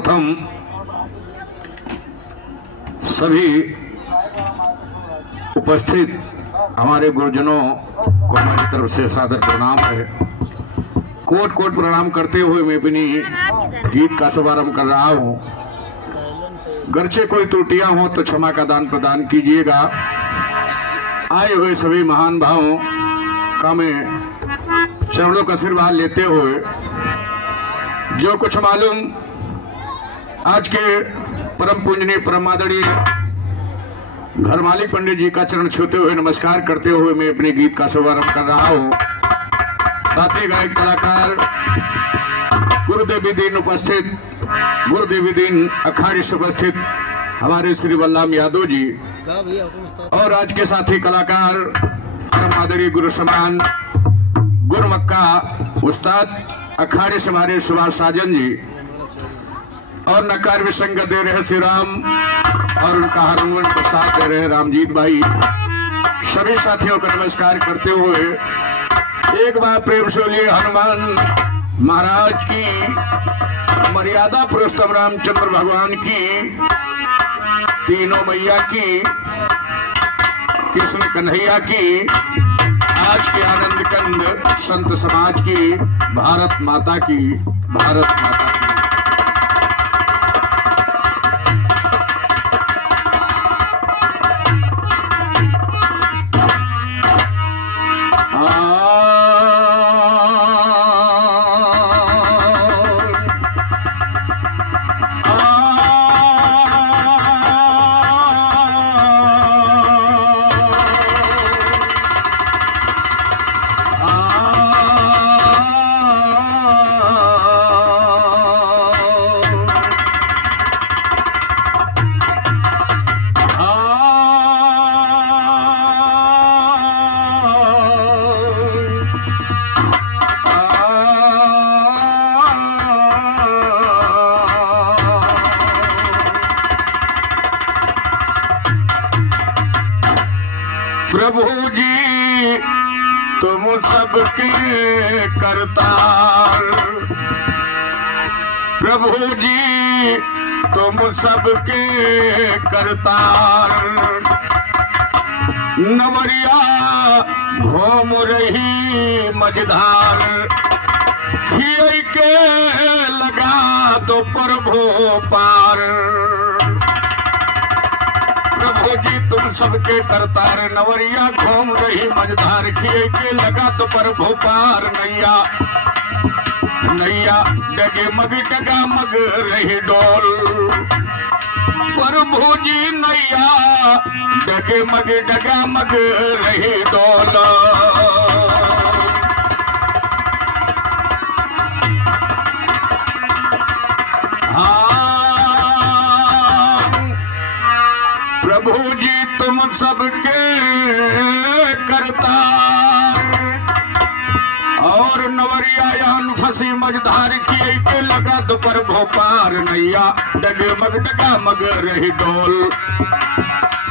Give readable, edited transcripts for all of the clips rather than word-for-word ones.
सर्वप्रथम सभी उपस्थित हमारे गुरुजनों को हमारी तरफ से सादर प्रणाम है। कोट कोट प्रणाम करते हुए मैं अपनी गीत का शुभारंभ कर रहा हूँ। गर्चे कोई त्रुटियां हो तो क्षमा का दान प्रदान कीजिएगा। आए हुए सभी महान भावों का मैं चरणों का आशीर्वाद लेते हुए जो कुछ मालूम आज के परम पूजनीय परम आदरणीय घर मालिक पंडित जी का चरण छूते हुए नमस्कार करते हुए मैं अपने गीत का शुभारंभ कर रहा हूँ। साथ ही गायक कलाकार गुरुदेवी दीन उपस्थित, गुरुदेवी दीन अखाड़े से उपस्थित हमारे श्री बलराम यादव जी और आज के साथी कलाकार परम आदरणीय गुरु समान गुरमक्का उस्ताद अखाड़े से हमारे सुभाष साजन जी और नकार विसंग दे रहे श्री राम और उनका हारमोनियम को साथ दे रहे रामजीत भाई। सभी साथियों का नमस्कार करते हुए एक बार प्रेम से बोलिए हनुमान महाराज की, मर्यादा पुरुषोत्तम रामचंद्र भगवान की, तीनों मैया की, कृष्ण कन्हैया की, आज के आनंद कंद संत समाज की, भारत माता की, भारत माता की। प्रभु जी तुम सबके करतार, प्रभु जी तुम सबके करतार, नवरिया घूम रही मझधार, खिय के लगा दो प्रभु पार। प्रभु जी तुम सबके करतार, नवरिया घूम रही मझधार, खिए के लगा तो प्रभु पार। नैया नैया डगे मग डगा मग रही डोल, प्रभु जी नैया डगे मग डगा मग रही डोल। प्रभु जी तुम सबके करतार, और नवरियायान फंसी मझधार, किए के लगा दो प्रभु पार। नैया डगमग डगामग रही डोल,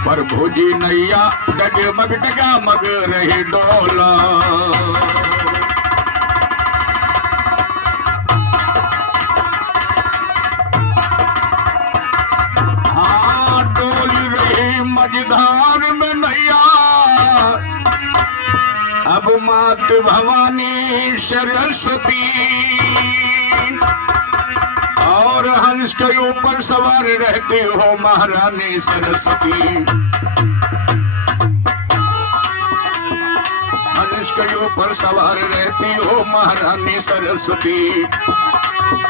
प्रभु जी नैया डगमग डगामग रही डोल। मझधार में नैया अब मात भवानी सरस्वती, और हंस के ऊपर सवार रहती हो महारानी सरस्वती। हंस के ऊपर सवार रहती हो महारानी सरस्वती,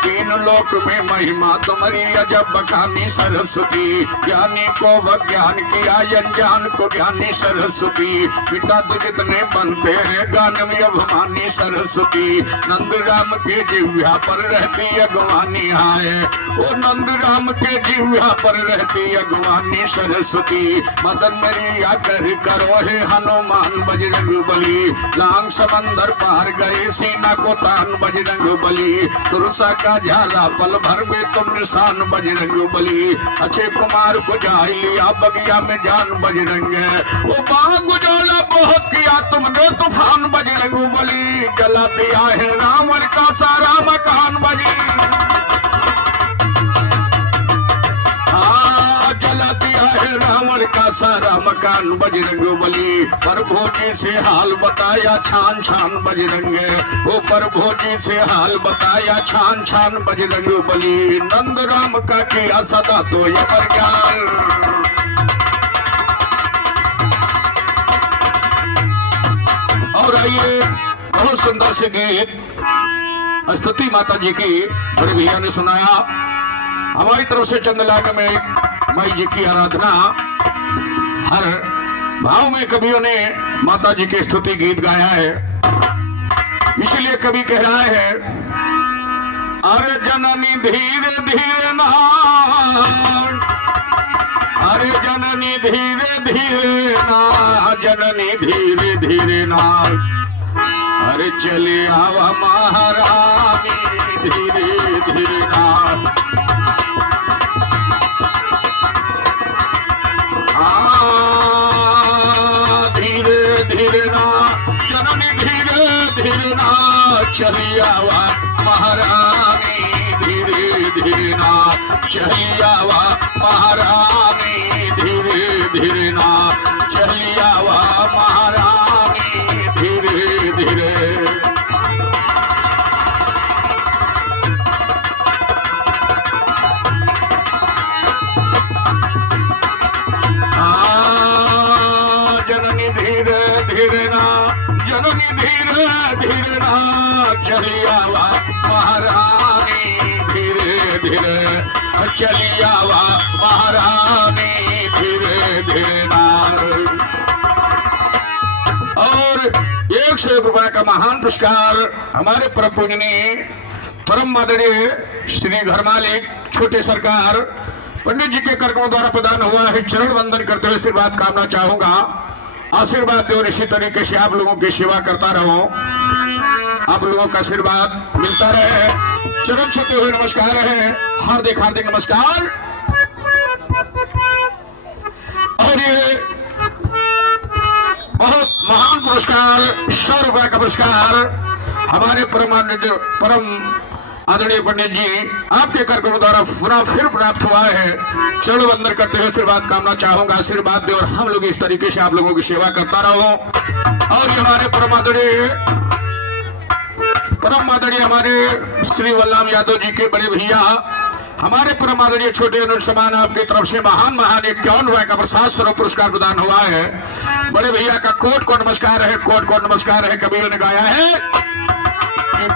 तीन लोक में महिमा तुम्हारी अजब बखानी सरस्वती। ज्ञानी को विज्ञान किया, अनजान को ज्ञानी सरस्वती, पिता तो जितने बनते हैं गान में अभिमानी सरस्वती। नंद राम के जिह्वा पर रहती अगवानी आए, वो नंद राम के जिह्वा पर रहती अगवानी सरस्वती। मदन मेरी आकर करो हे हनुमान बजरंग बली, लांग समंदर पार गए सीना को तान बजरंग बली। तुरसा का झाला पल भर में तुम निशान बजरंग बली, अक्षय कुमार को जाय लिया बगिया में जान बजरंग। वो बाग उजाला बहुत किया तुमने तूफान बजरंग बली, जला दिया है रावण का सारा मकान बजरंग। सासाराम कान बजरंग बली। प्रभु जी से हाल बताया छान छान बजरंग, ओ प्रभु जी से हाल बताया छान छान बजरंग बली। नंद राम का किया सदा तो अमर ज्ञान। और आइए बहुत सुंदर से गीत स्तुति माता जी की बड़े भैया ने सुनाया। हमारी तरफ से चंद्रलाग में माई जी की आराधना हर भाव में कवियों ने माता जी के स्तुति गीत गाया है। इसीलिए कवि कह रहा है, अरे जननी धीरे धीरे ना, अरे जननी धीरे धीरे ना, जननी धीरे धीरे ना, अरे चले आवा महारानी धीरे धीरे ना। धीरे धीरे ना, जननी धीरे धीरे ना, चली आवा महारानी धीरे धीरे ना, चली आवा महारानी धीरे धीरे ना, चली आवा महारानी धीरे धीरे। जननी धीरे धीरे ना, जननी धीरे धीरे ना, चली आवा महारानी धीरे धीरे, चली आवा महारानी धीरे धीरे ना। और 101 रुपए का महान पुरस्कार हमारे परम पूजनीय परम आदरणीय श्री घर मालिक छोटे सरकार पंडित जी के कर्मों द्वारा प्रदान हुआ है। चरण वंदन करते हुए आशीर्वाद कामना चाहूंगा। आशीर्वाद दे और इसी तरीके से आप लोगों की सेवा करता रहूं, आप लोगों का आशीर्वाद मिलता रहे। चरण छूते हुए नमस्कार है, हार्दिक हार्दिक नमस्कार। और ये बहुत महान पुरस्कार 100 रुपए का पुरस्कार हमारे परम आदरणीय पंडित जी आपके कर्मों द्वारा पुनः फिर प्राप्त हुआ है। चरण वंदन करते हुए आशीर्वाद कामना चाहूंगा। आशीर्वाद दे और हम लोग इस तरीके से आप लोगों की सेवा करता रहो। और हमारे परम आदरणीय हमारे श्री वल्लभ यादव जी के बड़े भैया हमारे परम आदरणीय छोटे अनुज समान आपकी तरफ से महान 51 रुपए का प्रसाद स्वरूप पुरस्कार प्रदान हुआ है। बड़े भैया का कोट कोट नमस्कार है, कोट कोट नमस्कार है। कवियों ने गाया है,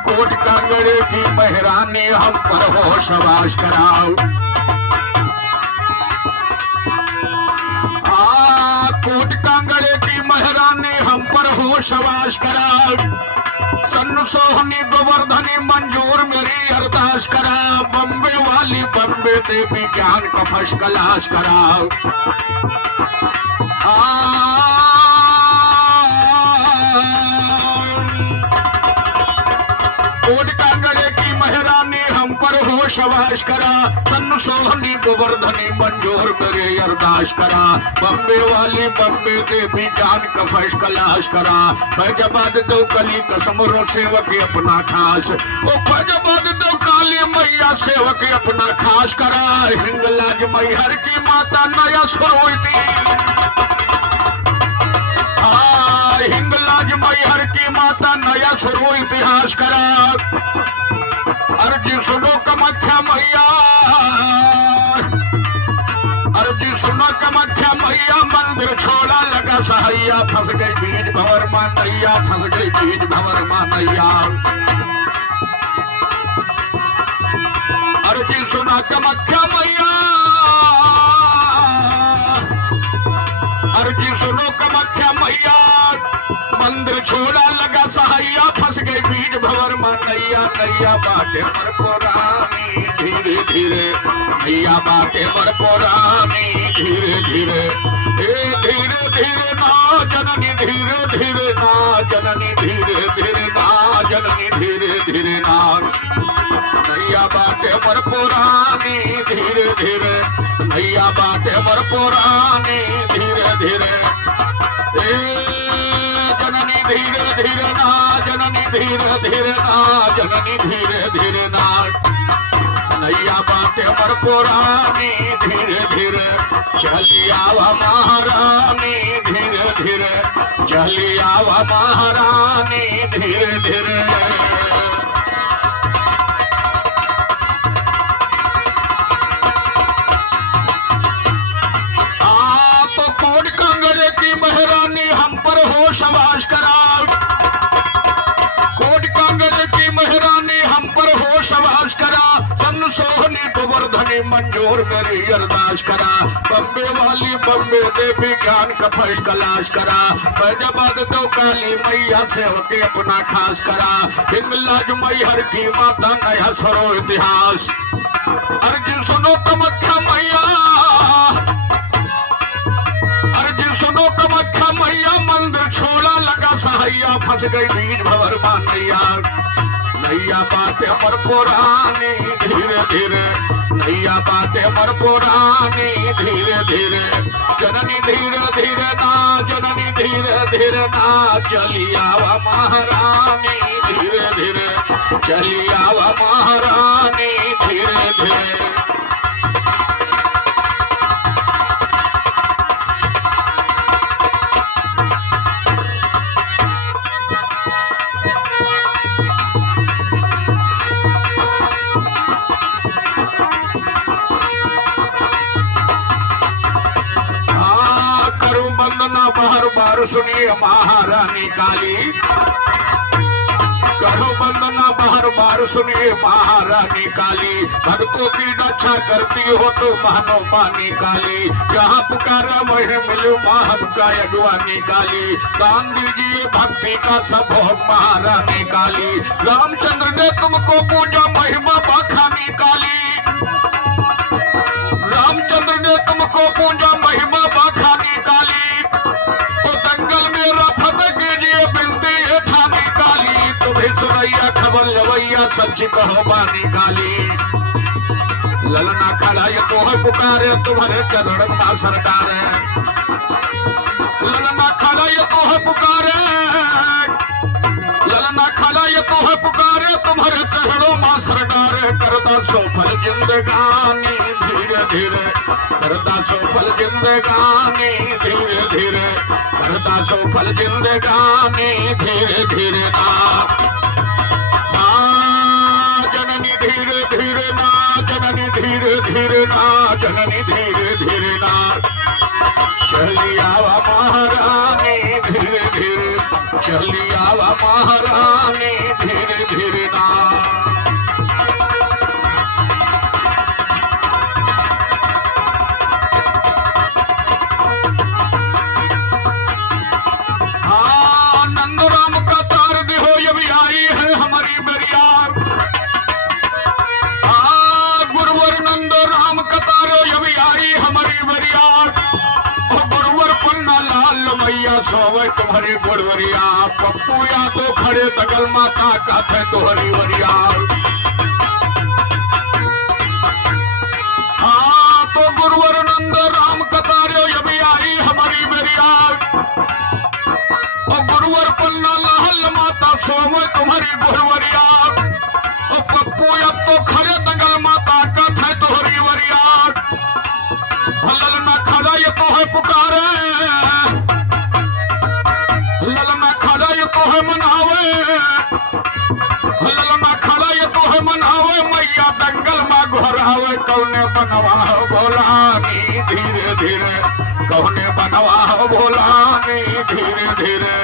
कोट कांगड़े की मेहरानी हम पर हो सवास कराओ, कोट कांगड़े की मेहरानी हम पर हो सवास कराओ, सन सोहनी गोवर्धनी मंजूर मेरी अरदास करा, बम्बे वाली बम्बे देवी ज्ञान का फर्स्ट क्लास कराओ। कोट कांगड़े की मेहरानी हम पर हो सवास करा, सन सोहनी गोवर्धनी मंजूर मेरे अरदास करा, बम्बे वाली बम्बे देवी जान का फर्स्ट क्लास करा, फैजाबाद दो कली कसम रो सेवक अपना खास, ओ फैजाबाद दो काली मैया सेवक अपना खास करा, हिंगलाज मैहर की माता नया सुरवती, हिंगलाज मैहर की माता नया शुरू इतिहास करा, अर्जी सुनो कामाख्या मैया, अर्जी सुनो कामाख्या मैया, मंदिर छोड़ा लगा सहाइया, फंस गई बीज भंवर मानैया, फंस गई बीज भंवर मानैया, अर्जी सुना कामाख्या मैया, अर्जी सुनो कामाख्या मैया, मंदिर छोड़ा लगा सहाइया, फंस गई बीज भंवर मानैया, नैया बाटे मर पुरानी धीरे धीरे, नैया बाटे मर पुरानी धीरे धीरे, धीरे धीरे ना जननी धीरे धीरे ना, जननी धीरे धीरे ना, जननी धीरे धीरे ना, नैया बाटे मर पुरानी धीरे धीरे, नैया बाटे मर पुरानी धीरे धीरे, जननी धीरे धीरे ना, जननी धीरे धीरे ना, जननी धीरे धीरे ना, नैया बाटे मर अमर पुरानी धीरे धीरे चली आवा महारानी धीरे धीरे चली आवा महारानी धीरे धीरे तो कोट कांगड़े की महारानी हम पर हो शबाश करा कोट कांगड़े की महारानी हम पर हो शबाश करा सन सोहनी गोवर्धनी मंजूर मेरी अरदास करा बम्बे वाली बम्बे देवी ज्ञान का फर्श कलाश करा फैजाबाद तो काली मैया सेवके अपना खास करा हिंगलाज मैहर की माता नया सरो इतिहास अर्जी सुनो कमख्या मैया अर्जी सुनो कमख्या मैया मंदिर छोड़ा लगा सहाइया फंस गई बीज भवर नैया नैया बातें अमर पुरानी धीरे धीरे नैया बातें अमर पुरानी धीरे धीरे जननी धीरे धीरे ना जननी धीरे धीरे ना चली आवा महारानी धीरे धीरे चली आवा महारानी धीरे धीरे बार बार सुनिए महारानी काली करो वंदना बार बार सुनिए महारानी काली भक्तों की रक्षा करती हो तो मानो मानी काली जहाँ पुकारा वही मिलू माहब का अगवानी काली दान दीजिए भक्ति का सब हो महारानी काली रामचंद्र ने तुमको पूजा महिमा बखानी काली रामचंद्र ने तुमको पूजा महिमा बखानी काली सुनैया खबर लवैया सच्ची कहो बानी काली ललना खड़ा ये तो है पुकारे तुम्हारे चरण में सरकार ललना खड़ा ये तो है पुकारे ललना खड़ा ये तो है पुकारे तुम्हारे चरणों में सरकार करदा सफल जिंदगानी धीरे धीरे करदा सफल जिंदगानी धीरे धीरे करदा सफल जिंदगानी धीरे धीरे ना धीरे धीरे ना जननी धीरे धीरे ना जननी धीरे धीरे ना चली आवा महारानी धीरे धीरे चली आवा महारानी धीरे धीरे ना हाँ नंदराम का तार देहो ये भी आई है हमारी बेरिया सोवे तुम्हारी गुड़वरिया पप्पू या तो खड़े दगल माता का थे तोहरी वरिया हाँ तो गुरुवर नंद राम कतारे ये भी आई हमारी बेरिया और गुरुवर पन्ना लाल माता सोवे तुम्हारी गुड़वरिया और पप्पू या तो खड़े दगल माता का थे तोहरी वरिया ललना खड़ा ये तो है पुकारे ललना खड़ा ये तो है मनावे ललना खड़ा ये तो है मनावे मैया दंगल में घोरावे कौने बनवा भोलानी धीरे धीरे कौने बनवा भोलानी धीरे धीरे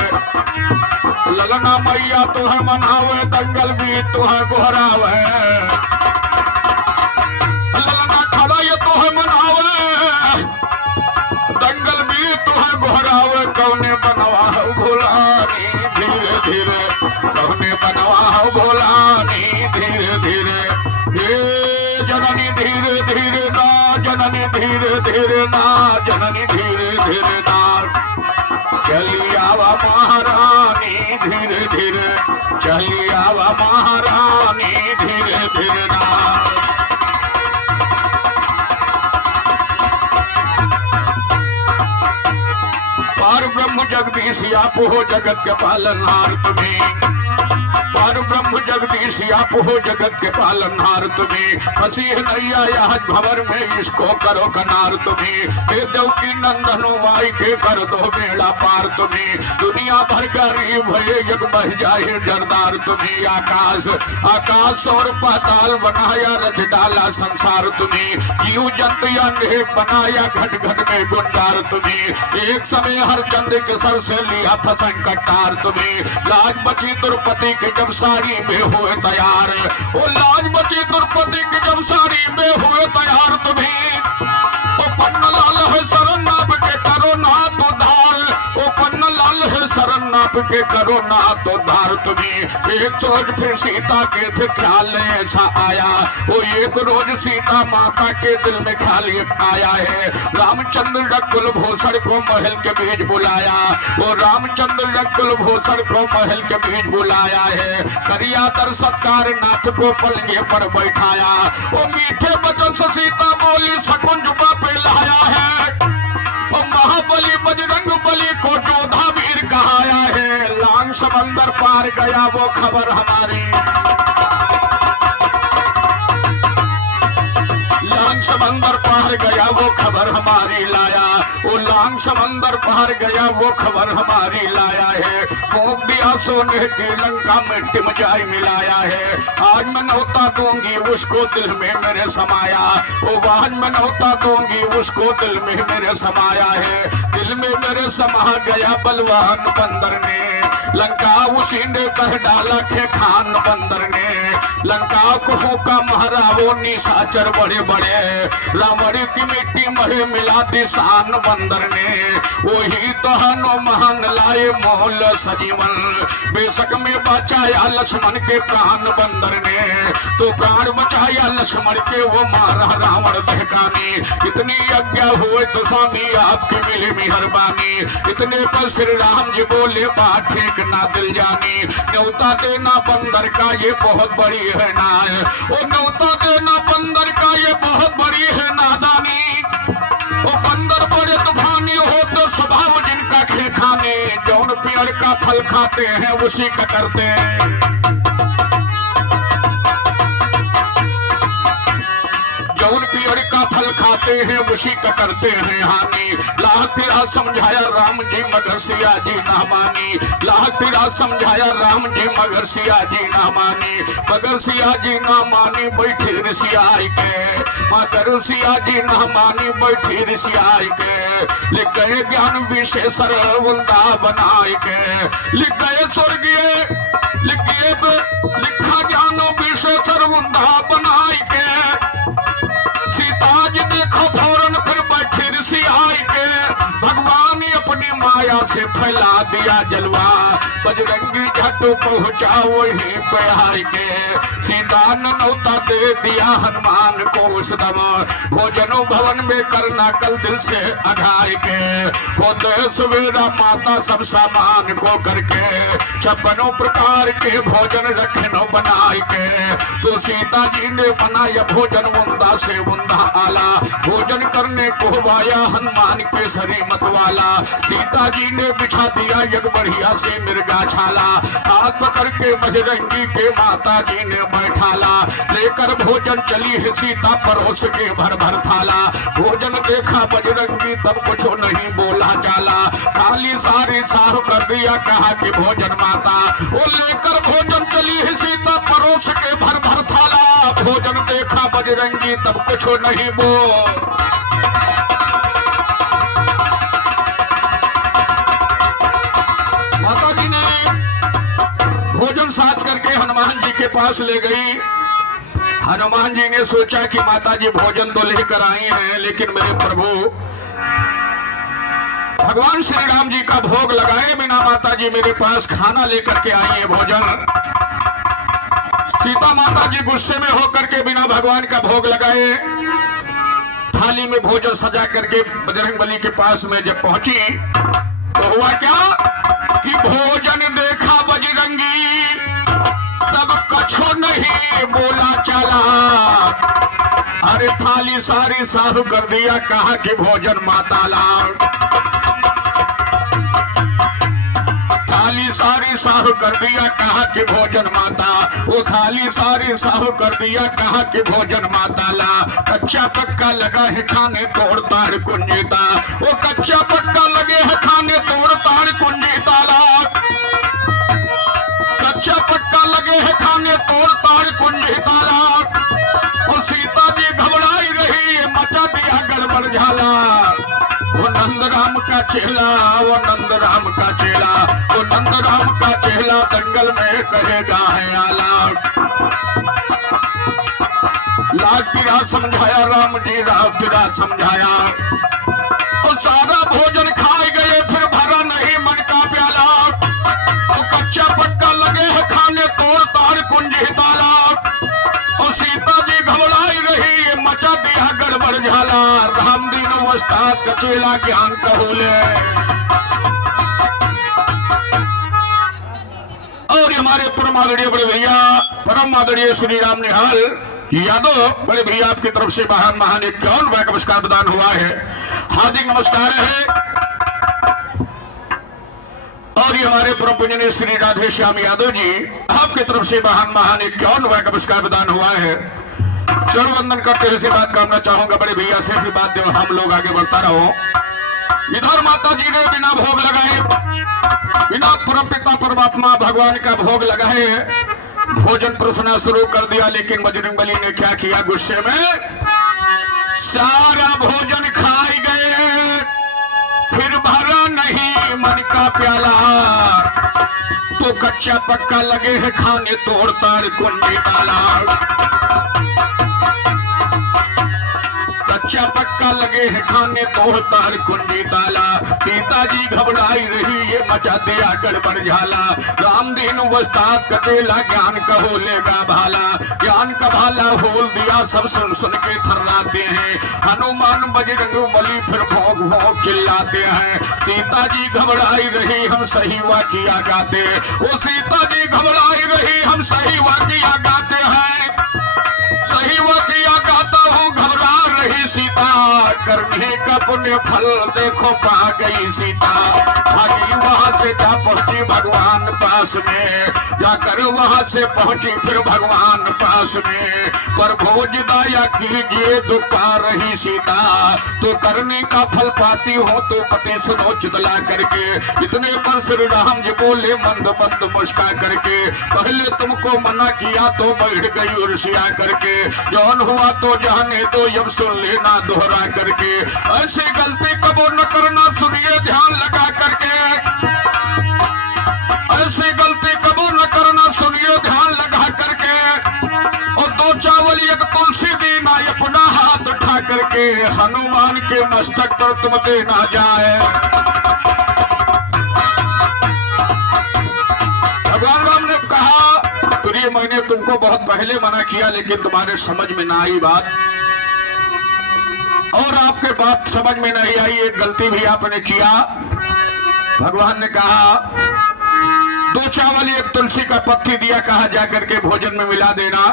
ललना मैया तो है मनावे दंगल भी तो है घोरावे ललना खड़ा ये तो है मनावे दंगल भी तो है घोरावे कौने बनवा भोलानी धीरे धीरे कौने बनवा भोलानी धीरे धीरे हे जननी धीरे धीरे ना जननी धीरे धीरे ना जननी धीरे धीरे ना चली आवा महारानी धीरे धीरे चली आवा महारानी धीरे धीरे ना पार ब्रह्म जगदीश आप हो जगत के पालनहार तुम्हें पर ब्रह्म जगदीश आप हो जगत के पालनहार तुम्हें, मसीह नैया यह भंवर में इसको करो कनार तुम्हें, हे देवकी नंदनो माई के कर दो बेड़ा पार तुम्हें, दुनिया भर गरीब है यज्ञ बह जाए जरदार तुम्हें, आकाश आकाश और पाताल बनाया रच डाला संसार तुम्हें, जीव जंतु अनेक बनाया घट घट में गुंडार तुम्हें, एक समय हर चंद के सर से लिया था संकट तार तुम्हें, लाज बची द्रौपदी के जब साड़ी में हुए तैयार, ओ लाज बची द्रौपदी के जब साड़ी में हुए तैयार तुम्हें, ओ पन्नालाल है शरण नाप के करो नाथ उद्धार, ओ पन्नालाल है शरण नाप के करो नाथ उद्धार तुम्हें, एक रोज फिर सीता के फिर ख्याल ऐसा आया, वो एक रोज सीता माता के दिल में ख्याल आया है, रामचंद्र रघुकुल भूषण को महल के बीच बुलाया, वो रामचंद्र रघुकुल भूषण को महल के बीच बुलाया है, करिया दर सत्कार नाथ को पलंगे पर बैठाया, वो मीठे वचन से सीता बोली शकुन जुबा पे लाया है, वो महाबली बजरंग बली को जोधा वीर कहाया है, लांग समंदर पार गया वो खबर हमारी, लांग समंदर पार गया वो खबर हमारी लाया, वो लांग समंदर पार गया वो खबर हमारी लाया है, फूंक दिया सोने की लंका में टिम जाए मिलाया है, आज मैं नौता दूंगी उसको दिल में मेरे समाया, वो आज मैं नौता दूंगी उसको दिल में मेरे समाया है, दिल में मेरे समा गया बलवान बंदर ने, लंका उसी ने कर डाला खे खान बंदर ने, लंका को फूका महारा वो निशाचर बड़े बड़े, रावण की मिट्टी महे मिला दी शान बंदर ने, वही तो हनो महान लाए मोल सजीवन, बेशक में बचाया लक्ष्मण के प्राण बंदर ने, तो प्राण बचाया लक्ष्मण के वो मारा रावण बहकाने, इतनी आज्ञा हुए तो स्वामी आपकी मिले मेहरबानी, इतने पर श्री राम जी बोले बात ठीक ना दिल जानी, न्योता देना बंदर का ये बहुत बड़ी है ना, वो न्योता देना बंदर का ये बहुत बड़ी है नादानी, वो बंदर बड़े तूफानी हो तो स्वभाव जिनका खेखाने, जौन पेड़ का फल खाते हैं उसी का करते हैं, जौन पेड़ का फल खाते हैं उसी का करते हैं हानि, लाख तेरा समझाया राम जी मगर सिया जी ना मानी, लाख तेरा समझाया राम जी मगर सिया जी ना मानी, मगर सिया जी ना मानी बैठी ऋषियाई के, मगर सिया जी ना मानी बैठी ऋषियाई के, लिख गए ज्ञान विशेषर वृंदा बनाए के, लिख गए स्वर्गीय लिखा ज्ञान विशेषर वृंदा बनाए के, सीता जी देखो फौरन फिर बैठी ऋषि आई के, भगवान ने अपनी माया से फैला दिया जलवा, बजरंगी झट पहुंचा वहीं पे आई के, सीता ने नौता दे दिया हनुमान को उस दम, भोजनो भवन में करना कल दिल से अघाई के, होते सवेरा माता सब सामान को करके, 56 प्रकार के भोजन रखनो बनाए के, तो सीता जी ने बनाया भोजन मुंदा से मुंदा आला, भोजन करने को वाया हनुमान केसरी मत वाला, सीता जी ने बिछा दिया एक बढ़िया से मिर्गा छाला, हाथ पकड़ के बजरंगी के माता जी ने बैठाला, लेकर भोजन चली है सीता परोस के भर भर थाला, भोजन देखा बजरंगी तब कुछ नहीं बोला जाला, खाली सारी साफ कर दिया कहा कि भोजन माता, वो लेकर भोजन चली है सीता परोस के भर भर थाला, भोजन देखा बजरंगी तब कुछ नहीं बोल, माता जी ने भोजन साथ करके हनुमान जी के पास ले गई, हनुमान जी ने सोचा कि माता जी भोजन तो लेकर आई हैं, लेकिन मेरे प्रभु भगवान श्री राम जी का भोग लगाए बिना माता जी मेरे पास खाना लेकर के आई है भोजन, सीता माता जी गुस्से में होकर के बिना भगवान का भोग लगाए थाली में भोजन सजा करके बजरंगबली के पास में जब पहुंची तो हुआ क्या कि भोजन देखा बजरंगी तब कछो नहीं बोला चला, अरे थाली सारी साफ कर दिया कहा कि भोजन माता ला, थाली थाली सारी साफ कर दिया, कहा कि भोजन माता। वो थाली सारी साफ कर दिया, कहा कि भोजन माता ला। कच्चा पक्का लगा है खाने तोड़ ताड़ कुंजीता। वो कच्चा पक्का लगे है खाने तोड़ ताड़ कुंजीता ला। कच्चा पक्का लगे है खाने तोड़ ताड़ कुंजीता ला। और सीता जी घबराई रही, ये मचा दिया गड़बड़ झाला। वो नंदराम का चेला, वो नंदराम का चेला, वो नंदराम का चेला दंगल में कहेगा है आला। लाख पिराज समझाया राम जी, राम पिराज समझाया। और सारा भोजन खाए गए, फिर भरा नहीं मन का प्याला। वो कच्चा पक्का लगे है खाने तोड़ ताड़ कुंजी ताला। और सीता जी घबराई रही, ये मचा दिया गड़बड़ झाला। राम दीन वस्ताद कचेला ज्ञान कहोले। और हमारे परम आदरणीय बड़े भैया, परम आदरणीय श्री राम निहाल यादव बड़े भैया आपकी तरफ से महान महान 51वां नमस्कार प्रदान हुआ है। हार्दिक नमस्कार है। और ये हमारे परम पूजनीय श्री राधे श्याम यादव जी आपकी तरफ से महान महान 51वां नमस्कार प्रदान हुआ है। चरण वंदन करते हुए से बात करना चाहूंगा बड़े भैया से, फिर बात देव हम लोग आगे बढ़ता रहो। इधर माता जी ने बिना भोग लगाए, बिना परम पिता परमात्मा भगवान का भोग लगाए भोजन परोसना शुरू कर दिया। लेकिन बजरंगबली ने क्या किया, गुस्से में सारा भोजन खाए गए, फिर भरा नहीं मन का प्याला। तो कच्चा पक्का लगे है खाने तोड़ ताड़ कुंजी ताला। कच्चा पक्का लगे है खाने तोड़ ताड़ कुंजी ताला। सीता जी घबराई रही, ये मचा दिया गड़बड़ झाला। राम दीन वस्ताद कचेला ज्ञान कहो लेगा भाला। ज्ञान का भाला होल दिया, सब सुन सुन के थर्राते हैं। हनुमान बजरंगबली फिर भोग भोग चिल्लाते हैं। सीता जी घबराई रही, हम सही वाकिया गाते। वो सीता जी घबराई रही, हम सही वाकिया गाते हैं। सही वाकिया गाता हूँ, घबरा रही सीता। करने का पुण्य फल देखो पा गई सीता। भागी वहां से जा पहुंची भगवान पास में, जाकर वहां से पहुंची फिर भगवान पास में। पर भोज दया कीजिए तो पा रही सीता। तो करने का फल पाती हो तो पति सुनो चितला करके। इतने पर श्री राम जी बोले मंद मंद मुस्का करके, पहले तुमको मना किया तो बढ़ गई उर्सिया करके। जौन हुआ तो जाने दो, अब सुन लेना दोहरा करके। ऐसी गलती कबो न करना, सुनिए ध्यान लगा करके। ऐसी गलती कबो न करना, सुनिए ध्यान लगा करके। और 2 चावल 1 तुलसी देना, अपना हाथ उठा करके। हनुमान के मस्तक पर तुम देना जाए। भगवान राम ने कहा, प्रिय मैंने तुमको बहुत पहले मना किया, लेकिन तुम्हारे समझ में ना आई बात, और आपके बात समझ में नहीं आई। एक गलती भी आपने किया। भगवान ने कहा 2 चावल 1 तुलसी का पत्ती दिया, कहा जाकर के भोजन में मिला देना।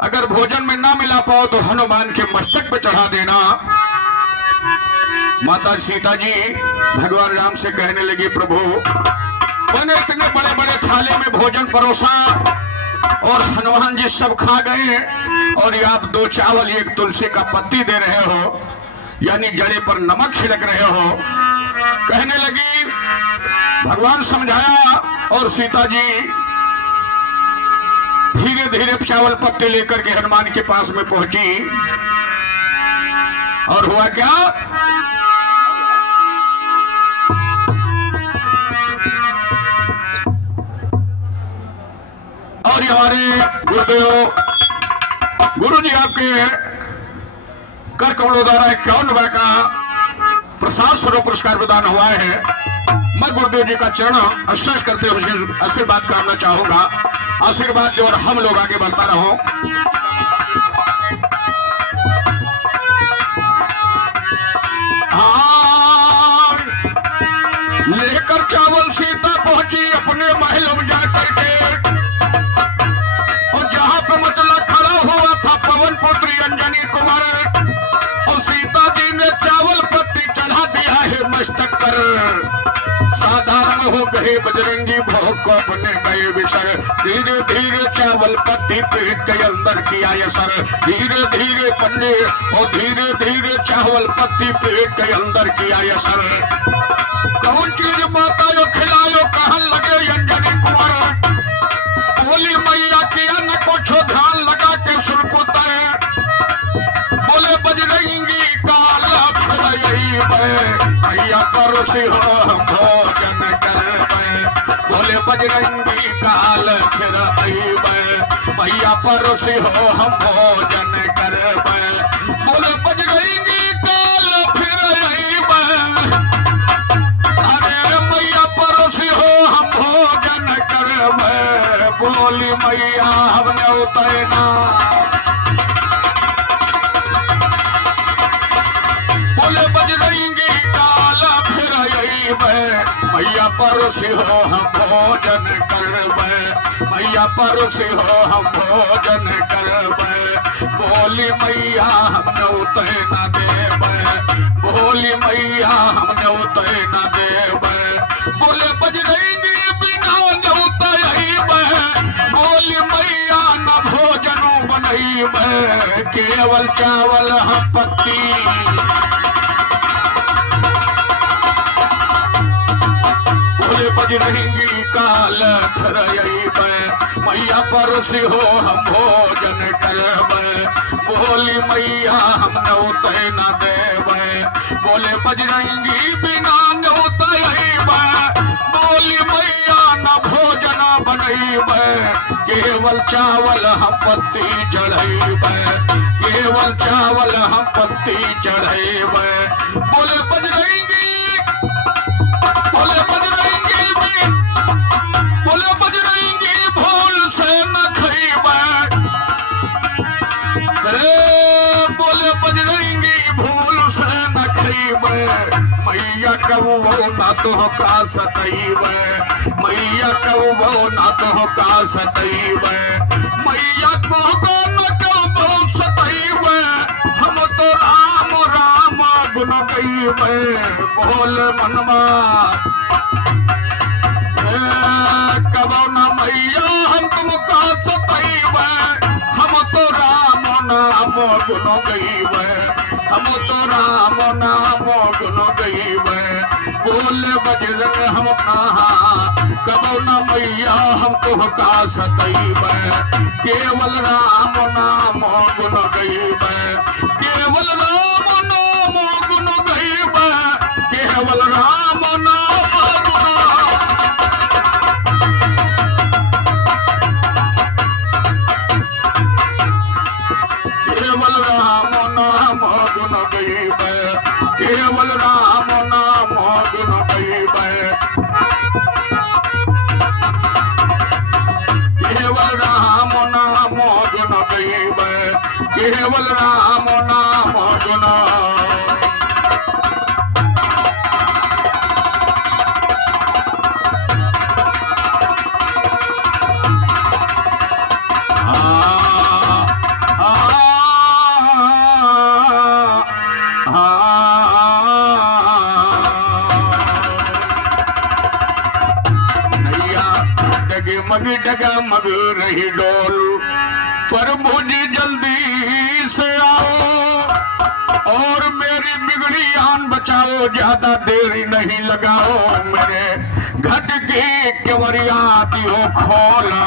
अगर भोजन में ना मिला पाओ तो हनुमान के मस्तक पे चढ़ा देना। माता सीता जी भगवान राम से कहने लगी, प्रभु मैंने इतने बड़े बड़े थाले में भोजन परोसा और हनुमान जी सब खा गए, और ये आप 2 चावल 1 तुलसी का पत्ती दे रहे हो, यानी जड़े पर नमक छिड़क रहे हो। कहने लगी, भगवान समझाया और सीता जी धीरे धीरे चावल पत्ते लेकर के हनुमान के पास में पहुंची। और हुआ क्या, और हमारे गुरुदेव गुरु जी आपके कर कमलों द्वारा 51वां का प्रसाद स्वरूप पुरस्कार प्रदान हुआ है। मैं गुरुदेव जी का चरण स्पर्श करते हुए आशीर्वाद करना चाहूंगा। आशीर्वाद दो और हम लोग आगे बढ़ता रहो। लेकर चावल सीता पहुंची अपने महल में जाकर के, और जहां पे मचला खड़ा हुआ था पवन पुत्री अंजनी कुमार, और सीता जी ने चावल पत्ती चढ़ा दिया है मस्तक पर। साधारण हो कहे बजरंगी भोग को अपने गए विसर। धीरे धीरे चावल पत्ती पेट के अंदर किया असर। धीरे धीरे पन्ने और धीरे धीरे चावल पत्ती पेट के अंदर किया असर। कौन चीज मातायो खिलायो कहन लगे अंजनी कुंवर। बोली मैया किया न कुछ ध्यान लगा के सुर को तय। बोले बजरंगी काल फिर यही मैया परोसी हो हम भोजन करबे। बोले बजरंगी काल फिर यही मैया परोसी हो हम भोजन करबे। बोले बजरंगी काल फिर यही अरे मैया परोसी हो हम भोजन करबे। बोली मैया हमने उतना बोले बजरंगी काल फिर यही मैया परोसी हो हम भोजन करबे। मैया परोसी हो हम भोजन करबे। बोली मैया हमने उतना देबे। बोली मैया हमने उतना देबे। बोले बजरंगी बिना न्योता बोली मैया न भोजन बनैबे। केवल चावल हम पत्ती बोले बजरंगी काल फिर यही मैया परोसी हो हम भोजन करबे। बोली मैया हमने उतना देबे। बोले बजरंगी बिना न्योता बोली मैया न भोजन बनैबे। केवल चावल हम पत्ती चढ़ैबे। केवल चावल हम पत्ती चढ़ैबे। बोले बजरंगी बोले बजरंगी बोले बजरंगी भूल से न खैबे। बोले बजरंगी भूल से न खैबे। मैया कबो ना तो का सतैबे। मैया कबो ना तो का सतैबे। मैया को न कबो सतैबे। हम तो राम राम गुण गईबे। बोले मनवा कबो न मैया हम तुम का सतैबे। हम तो राम नाम गुण गईबे। हम तो राम नाम गुण गईबे। बोले बजरंग हम कहा कबो न मैया हम तो का सतैबे। केवल राम नाम गुण गईबे। केवल राम नाम गुण गईबे। केवल राम नाम गुण केवल राम नाम गुण गईबे। केवल राम नाम गुण गईबे। केवल राम नाम गुण गईबे। केवल राम नाम गुण डगा मग रही डोल। प्रभु जी जल्दी से आओ और मेरी बिगड़ी आन बचाओ। ज्यादा देरी नहीं लगाओ। मेरे घट की केवरिया दियो खोला।